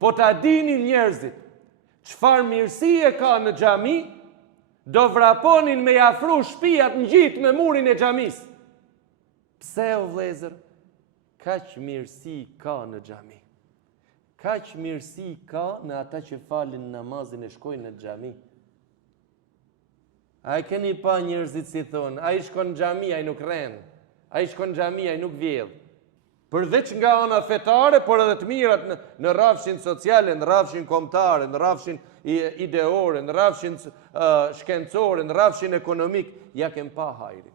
Po ta dinin njerëzit, çfarë mirësie ka në xhami, do vraponin me afru shtëpiat ngjit me murin e xhamisë. Pse o vëllezër? Kaq mirësi ka në xhami. Kaq mirësi ka në ata që falin namazin e shkojnë në xhami. A i keni pa njerëzit si thonë, a i shkon në xhami, a i nuk rren, a i shkon në xhami, a i nuk vjedh. Përveç nga ana fetare, por edhe të mirat në rrafshin sociale, në rrafshin kombëtare, në rrafshin ideore, në rrafshin shkencore, në rrafshin ekonomik, ja kem pa hajrin.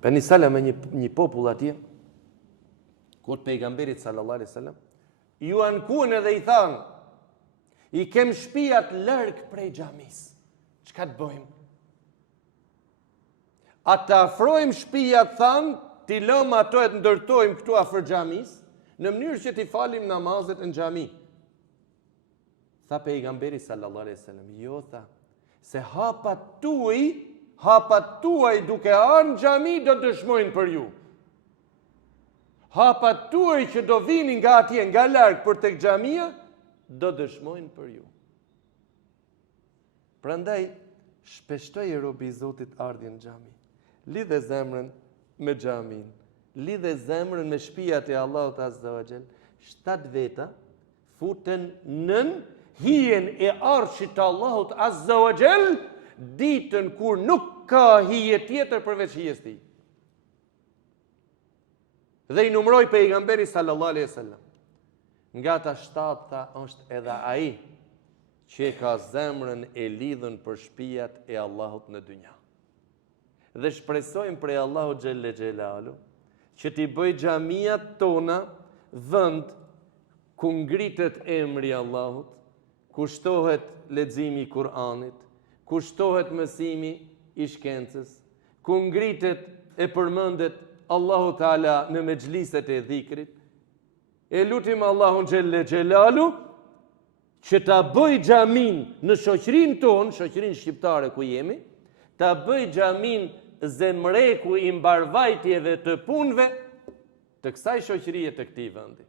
Për një sala me një popull atje, kur pejgamberit sallallahu alaihi wasallam, ju ankuan edhe i thanë, i kem shtëpiat larg prej xhamis. Çka të bëjmë? A të afrojmë shtëpiat, thanë, ti lëmë ato e të ndërtojmë këtu afër xhamis, në mënyrë që ti falim namazet në xhami. Tha pejgamberi sallallahu alaihi wasallam, jo tha, se hapat tuaj duke ardhur në xhami do dëshmojnë për ju. Hapat tuaj që do vinin nga atje, nga larg për tek xhamia, do dëshmojnë për ju. Prandaj, shpeshtoj e robi i Zotit ardhjen në xhami. Lidhe zemrën me xhamin, lidhe zemrën me shtëpiat e Allahut Azza wa Jall. 7 veta futen nën hijen e arshit të Allahut Azza wa Jall, ditën kur nuk ka hije tjetër përveç hijes tij. Dhe i numroi pejgamberi sallallahu alaihi wasallam. Nga ata 7 tha është edhe ai që ka zemrën e lidhën për shtëpiat e Allahut në dynja. Dhe shpresojmë prej Allahu xhelle xhelalu që t'i bëj xhamiat tona vend ku ngritet emri i Allahut, ku shtohet leximi i Kur'anit, ku shtohet mësimi i shkencës, ku ngritet e përmendet Allahu Teala në mexhliset e dhikrit. E lutim Allahun xhelle xhelalu që ta bëj xhamin në shoqërinë tonë, shoqërinë shqiptare ku jemi, ta bëj xhamin zemreku i mbarvajtjeve të punëve të kësaj shoqërie të këtij vendi.